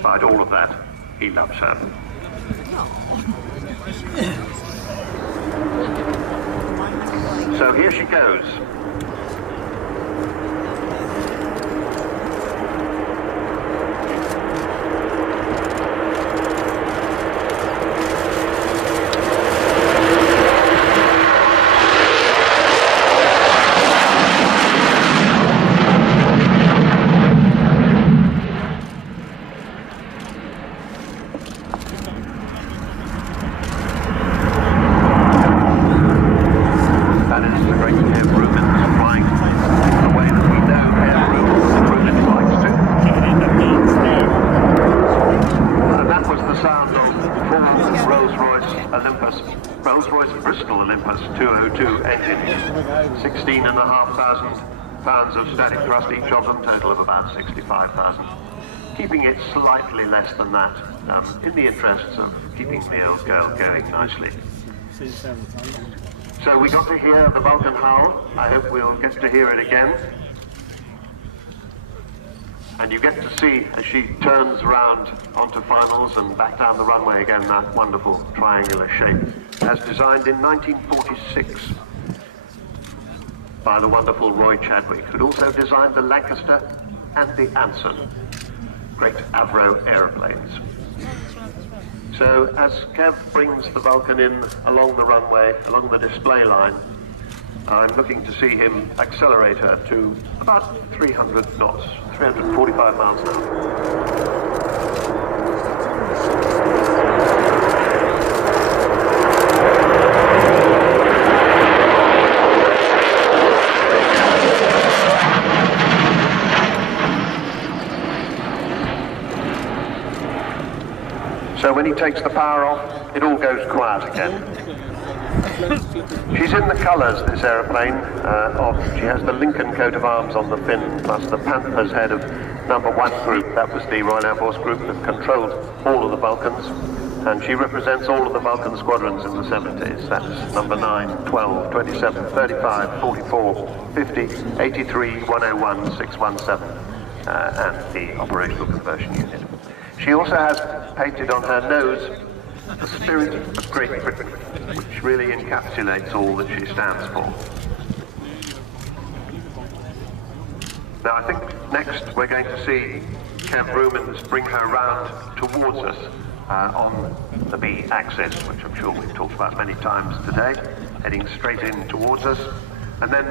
despite all of that, he loves her. So here she goes. Olympus 202 engines, 16,500 pounds of static thrust each of them, total of about 65,000. Keeping it slightly less than that, in the interests of keeping the old girl going nicely. So we got to hear the Vulcan howl. I hope we'll get to hear it again. And you get to see as she turns around onto finals and back down the runway again, that wonderful triangular shape, as designed in 1946 by the wonderful Roy Chadwick, who'd also designed the Lancaster and the Anson, great Avro aeroplanes. So as Kev brings the Vulcan in along the runway, along the display line, I'm looking to see him accelerate her to about 300 knots, 345 miles an hour. So when he takes the power off, it all goes quiet again. She's in the colours, this aeroplane, she has the Lincoln coat of arms on the fin, plus the Panther's head of number 1 group. That was the Royal Air Force group that controlled all of the Vulcans, and she represents all of the Vulcan squadrons in the 70s. That's number 9, 12, 27, 35, 44, 50, 83, 101, 617, and the Operational Conversion Unit. She also has painted on her nose the spirit of Great Britain, which really encapsulates all that she stands for. Now I think next we're going to see Kev Rumens bring her round towards us on the B axis, which I'm sure we've talked about many times today, heading straight in towards us. And then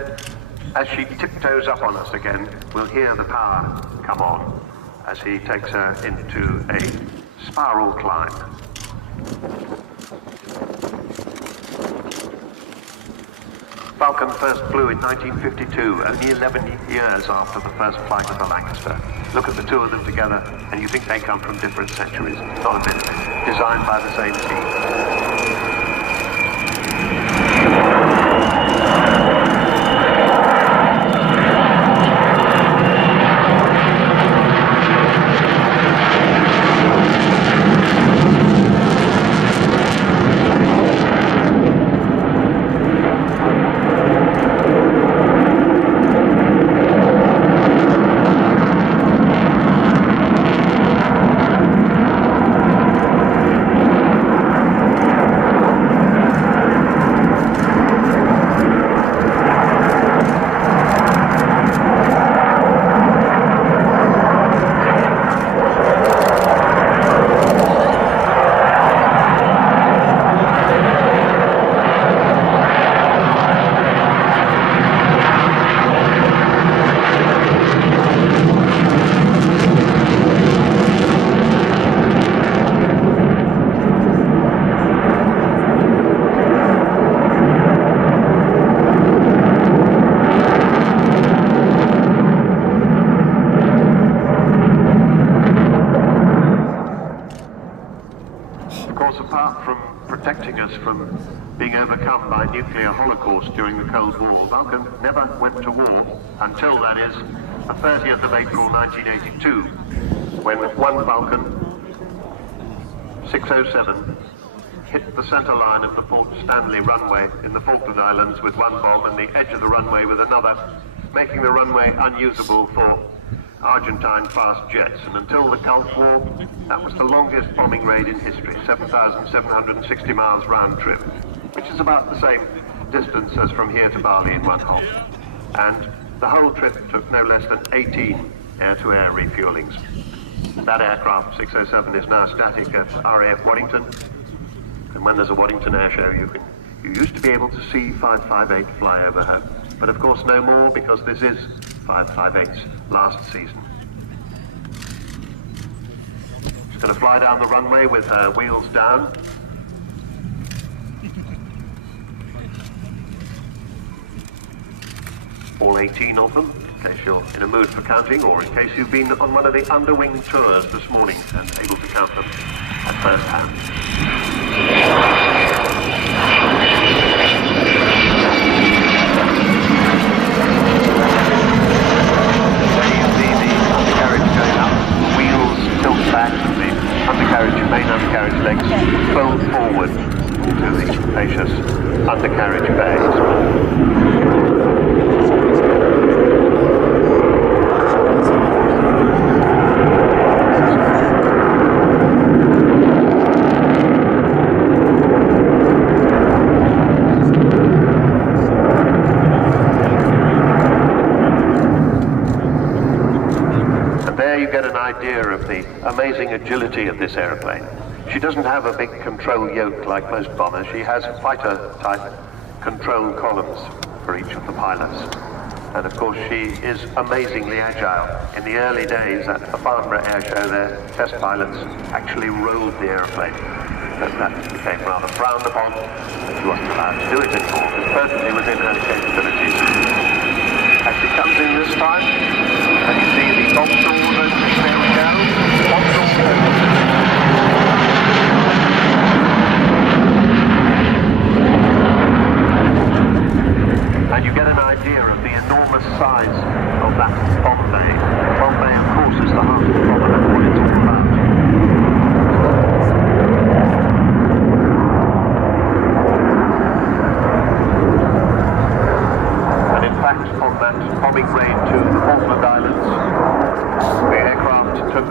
as she tiptoes up on us again, we'll hear the power come on as he takes her into a spiral climb. Vulcan first flew in 1952, only 11 years after the first flight of the Lancaster. Look at the two of them together, and you think they come from different centuries. Not a bit. Designed by the same team. Apart from protecting us from being overcome by nuclear holocaust during the Cold War, Vulcan never went to war until, that is, the 30th of April 1982, when one Vulcan, 607, hit the center line of the Port Stanley runway in the Falkland Islands with one bomb and the edge of the runway with another, making the runway unusable for Argentine fast jets, and until the Gulf War, that was the longest bombing raid in history, 7,760 miles round trip, which is about the same distance as from here to Bali in one hop. And the whole trip took no less than 18 air-to-air refuelings. That aircraft, 607, is now static at RIAT Waddington, and when there's a Waddington air show, you used to be able to see 558 fly over her, but of course no more, because this is 558's last season. She's going to fly down the runway with her wheels down. All 18 of them, in case you're in a mood for counting, or in case you've been on one of the underwing tours this morning and able to count them at first hand. There you see the undercarriage going up, wheels tilt back, and the main undercarriage legs fold forward into the spacious undercarriage bays. Idea of the amazing agility of this aeroplane. She doesn't have a big control yoke like most bombers. She has fighter-type control columns for each of the pilots. And of course she is amazingly agile. In the early days at the Farnborough Air Show, their test pilots actually rolled the aeroplane. But that became rather frowned upon, and she wasn't allowed to do it anymore. It's perfectly within her capabilities. As she comes in this time, and you see the bomb doors opening, there we go, bomb doors opening. And you get an idea of the enormous size of that bomb bay. Bomb bay, of course, is the heart of the bomb, and that's what it's all about. On that bombing raid to the Falkland Islands, the aircraft took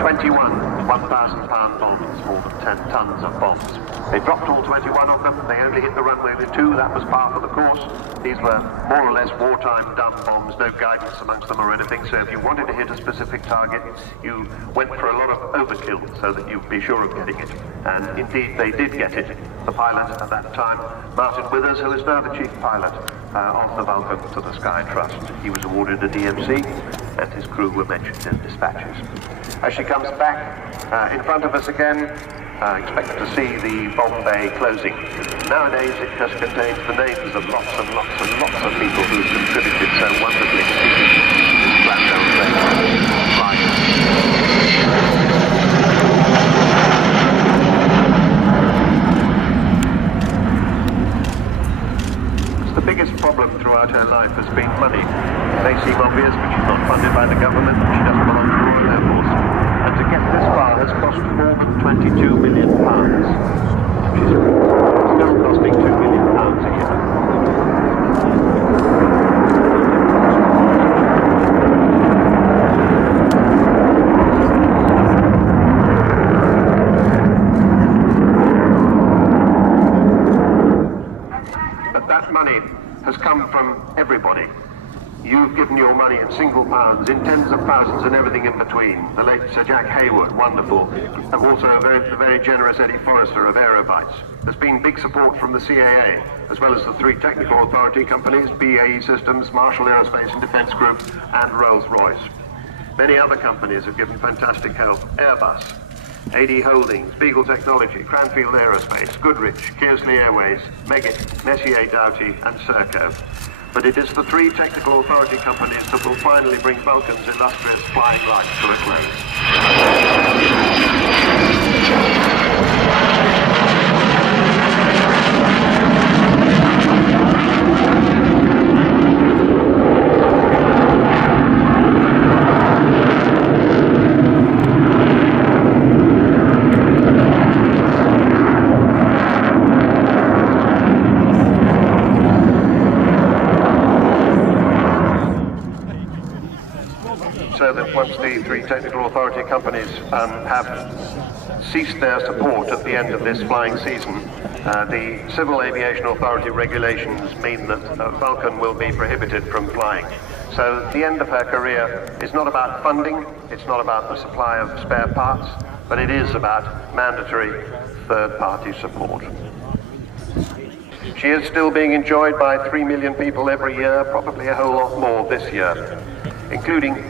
21 1,000-pound bombs, more than 10 tons of bombs. They dropped all 21 of them. They only hit the runway with 2. That was part of the course. These were more or less wartime dumb bombs, no guidance amongst them or anything. So if you wanted to hit a specific target, you went for a lot of overkill so that you'd be sure of getting it. And indeed, they did get it. The pilot at that time, Martin Withers, who is now the chief pilot of the Vulcan to the Sky Trust. He was awarded a DMC, and his crew were mentioned in dispatches. As she comes back in front of us again, expect to see the bomb bay closing. Nowadays it just contains the names of lots and lots and lots of people who've contributed so wonderfully to this flat aeroplane flying. The biggest problem throughout her life has been money. It may seem obvious, but she's not funded by the government, she doesn't belong to the Royal Air Force. And to get this far has cost more than £22 million. She's still costing £2 million a year. Has come from everybody. You've given your money in single pounds, in tens of thousands and everything in between. The late Sir Jack Hayward, wonderful. And also the very generous Eddie Forrester of Aerobytes. There's been big support from the CAA, as well as the 3 technical authority companies, BAE Systems, Marshall Aerospace and Defence Group, and Rolls-Royce. Many other companies have given fantastic help. Airbus, AD Holdings, Beagle Technology, Cranfield Aerospace, Goodrich, Kearsley Airways, Meggitt, Messier Doughty and Serco. But it is the 3 technical authority companies that will finally bring Vulcan's illustrious flying life to a aviatory technical authority companies have ceased their support at the end of this flying season. The Civil Aviation Authority regulations mean that Vulcan will be prohibited from flying. So the end of her career is not about funding, it's not about the supply of spare parts, but it is about mandatory third-party support. She is still being enjoyed by 3 million people every year, probably a whole lot more this year, including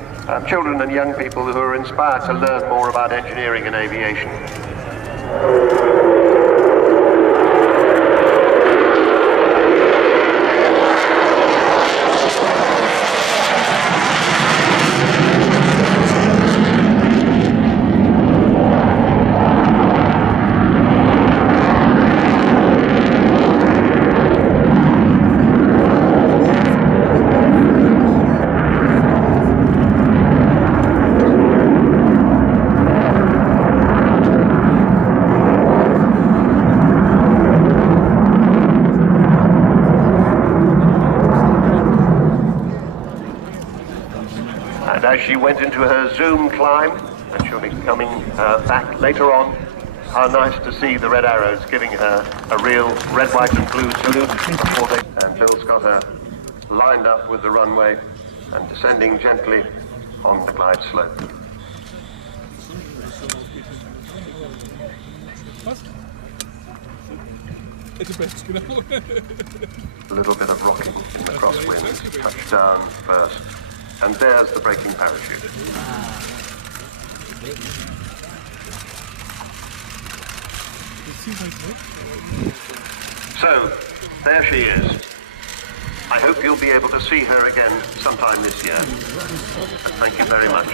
children and young people who are inspired to learn more about engineering and aviation. And as she went into her zoom climb, and she'll be coming back later on, how nice to see the red arrows giving her a real red, white and blue salute before they... And Bill's got her lined up with the runway and descending gently on the glide slope. A little bit of rocking in the crosswind, touchdown first. And there's the braking parachute. So, there she is. I hope you'll be able to see her again sometime this year. And thank you very much.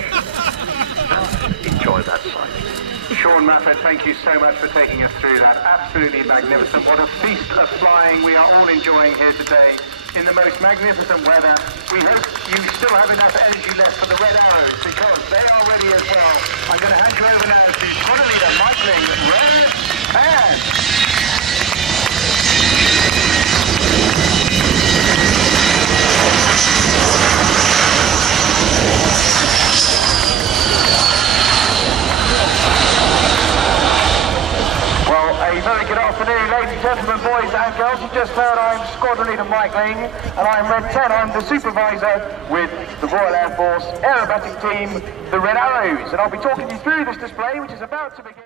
Enjoy that sight. Sean Maffett, thank you so much for taking us through that. Absolutely magnificent. What a feast of flying we are all enjoying here today in the most magnificent weather. We hope you still have enough energy left for the red arrows, because they are ready as well. I'm going to hand you over now to squadron leader Michaeling, red and... A very good afternoon, ladies and gentlemen, boys and girls. You just heard I'm Squadron Leader Michaeling, and I'm Red 10. I'm the supervisor with the Royal Air Force Aerobatic Team, the Red Arrows. And I'll be talking you through this display, which is about to begin.